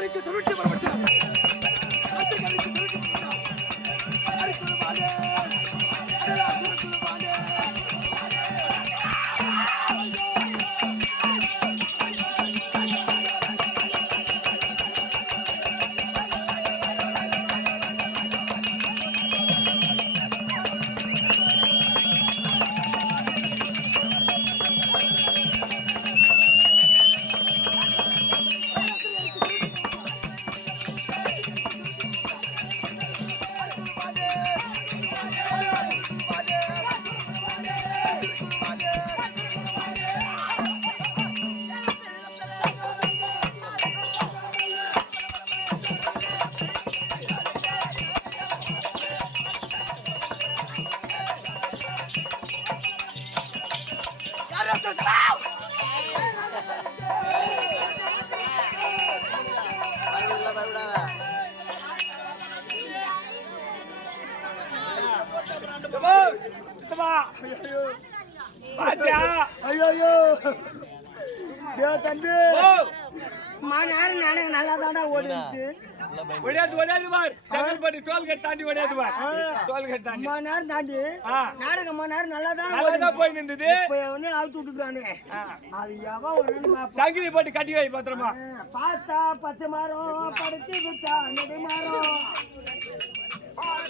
அத்தைகளுக்கு தொண்ணூற்றி வரப்பட்டார் தம்பி ஓ மணி நேரம் நல்லா தாண்டா ஓடிச்சு ஒடியாது ஒடியாது பார் செங்கல்பட்டு டோல்கேட் தாண்டி ஒடியாது பார் டோல்கேட் தாண்டி மணி நேரம் தாண்டி நாடகம் மணி நேரம் நல்லா தான் நல்லா தான் போய் நின்றுது இப்போ வந்து அவுத்து விட்டுருக்கானே அது எவன் ஒண்ணு சங்கிலி போட்டு கட்டி வை பத்திரமா? பார்த்தா பச்சை மரம் படுத்து விட்டா நெடு Para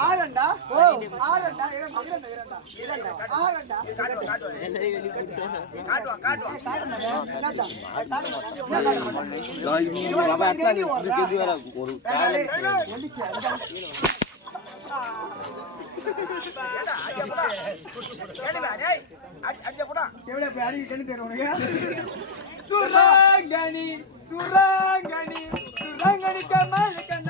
ஆரண்டா ஓ ஆரண்டா இரண்டா இரண்டா இரண்டா இரண்டா ஆரண்டா காட்டுவா காட்டுவா என்னடா சுராங்கனி சுராங்கனி சுராங்கனி கமல் கண்ண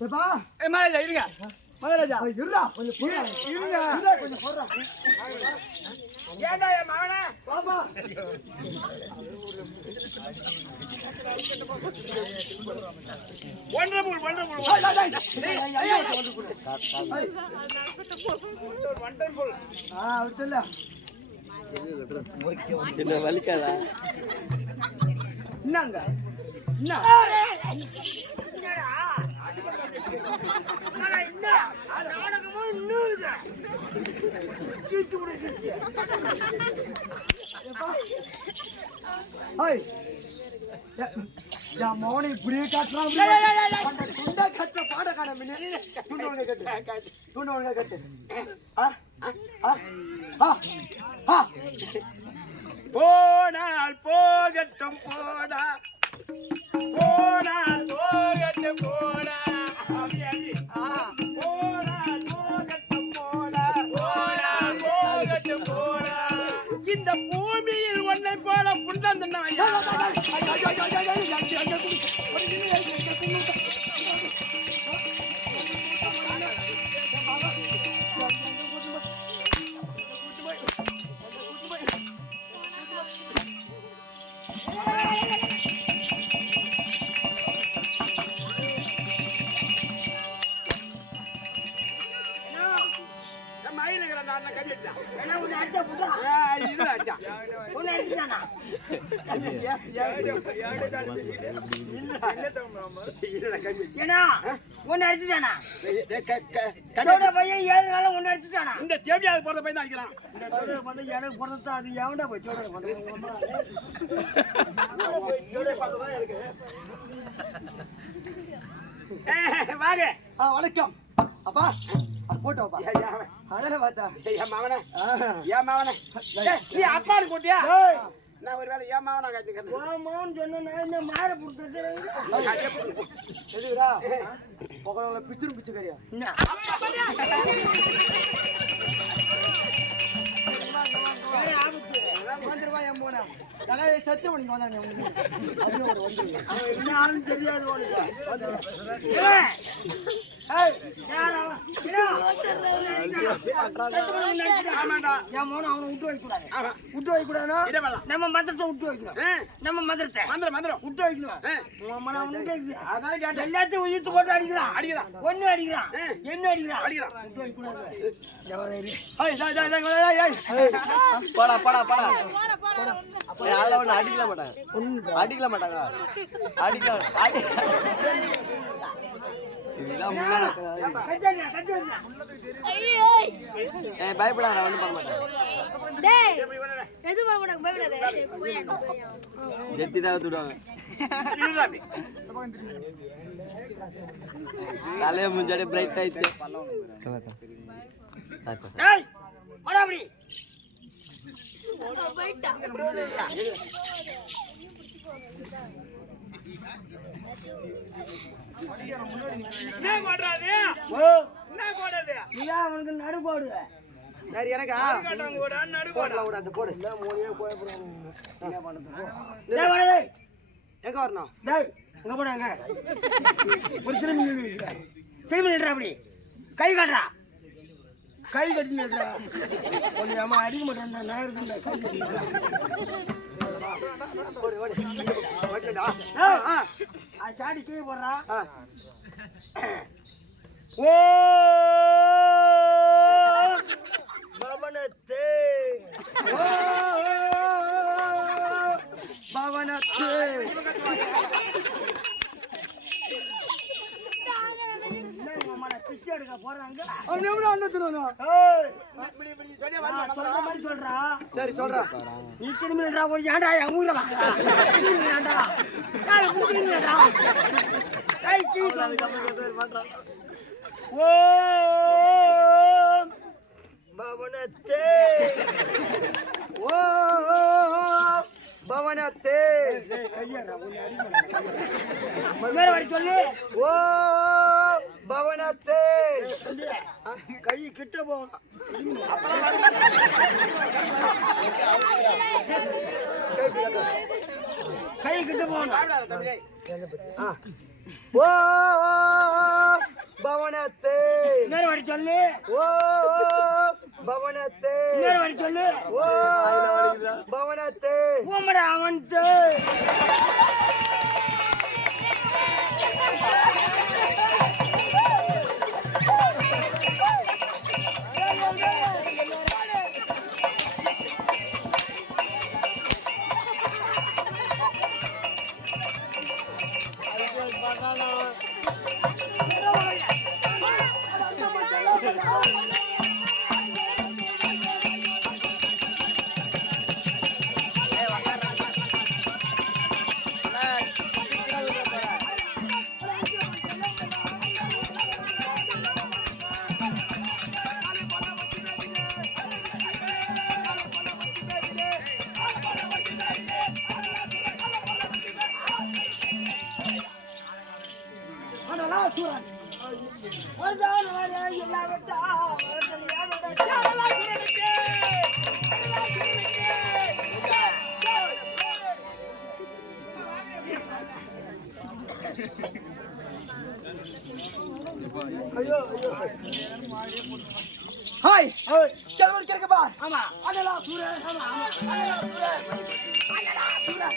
ஏப்பா. ஏ மகாராஜா இருங்க. மகாராஜா. இருடா. கொஞ்சம் இருங்க. கொஞ்சம் போடுறா ஏண்டா என் மகனே? பாப்பா ஒன்றபுல் ஒன்றபுல் ஒன்றபுல் ஆ அவர் சொல்ல. என்ன வலிக்காதா? என்னங்க என்ன மோனி இப்படியே அந்த துண்டா கட்ட பாட காண மின்ன. துண்டு ஒழுங்கா கட்டு. துண்டு ஒழுங்கா கட்டு. போனால் போகட்டும் போடா. உன்னை அடிச்சுட்டானா? கடவுட பையன் ஏழு நாளும் உன்னை அடிச்சுட்டானா? இந்த தேவையாக போறத போய் தான் அடிக்கிறான். எனக்கு பிறந்தா அது எவன்டா போய் வாங்க. வணக்கம். அப்பா அது போட்டு வாப்பா. அதெல்லாம் பார்த்தா. என் ஆஹா. என் ஏய், நீ அப்பாரு கூட்டியா நான் ஒரு வேலை என் மகனா கட்டிக்கிறேன் மோகன் சொன்ன நான் என்ன மாற கொடுத்துருக்கிறேன் எதுக்குடா? உங்களை பிச்சுரு பிச்சு கறியா வந்துருவா என் போனா நல்லா சத்தியம் பண்ணிங்க வந்தாங்க தெரியாது உனக்கு என் மோன அவனை விட்டு வைக்க கூடாது விட்டு வைக்க கூடாதுன்னா நம்ம மந்திரத்தை விட்டு வைக்கணும் நம்ம மந்திரத்தை மந்திரம் மந்திரம் விட்டு வைக்கணும் ஆ, எல்லாத்தையும் உயிர்த்து போட்டு அடிக்கிறான் அடிக்கிறான் ஒண்ணு அடிக்கிறான் ஆ. என்ன அடிக்கிறான் அடிக்கிறான் விட்டு வைக்க கூடாது எவரா படா ஏய் டேய் டேய் டேய் ஏய் ஏய் போடா போடா போடா ஏய், அதெல்லாம் ஒண்ணு அடிக்கல மாட்டாங்க. அடிக்கல. மாட்டாங்க அடிக்கலாம் பயப்படாத ஒன்றும் பண்ண மாட்டேன். டேய் எது பண்ண மாட்டாங்க? பயப்படாத போய் அங்க போய் ஜெட்டி தான் விடுவாங்க. தலையை முஞ்சாடி பிரைட் ஆயிடுச்சு. அப்படி. போயிட்டா. என்ன என்ன நீதான் அவனுக்கு சரி எனக்கா நடு போடலாம் விடாது போடு எங்க வரணும் டேய், எங்க போடா, ஒரு திரும்பி திரும்பி அப்படி. கை காட்டுறா கை கட்டி நில்றா கொஞ்சம் அம்மா அடிக்க மாட்டேன் நான் இருக்குண்டா கை கட்டி சாடி கீழே போடுறா. ஓ! பவனத்தே ஓ, ஓ, ஓ, பவனத்து என்ன உங்க அம்மா நான் பிச்சை எடுக்க போறாங்க. அவன் எவ்வளவு இப்படி இப்படி சொல்ற மாதிரி சொல்றா. சரி சொல்றா. நீ திரும்பி நின்றா ஒரு ஏன்டா என் ஊர்ல வாங்கடா திரும்பி நின்றா யாரு திரும்பி நின்றா கை கீழே ஓ பவனத்தே. ஓ பவனத்து. சொல்லு. ஓ கை கிட்ட போகணும் கை கிட்ட போகணும் ஓ பவனத்தே இன்னொரு வாட்டி சொல்லு ஓ பவனத்தே இன்னொரு வாட்டி சொல்லு ஓ பவனத்தே உம்மட அவன்ட்டு ஹாய். கேள்வி கேட்க பா ஆமா. அண்ணலா சூரன். ஆமா. அண்ணலா சூரன். அண்ணலா சூரன்.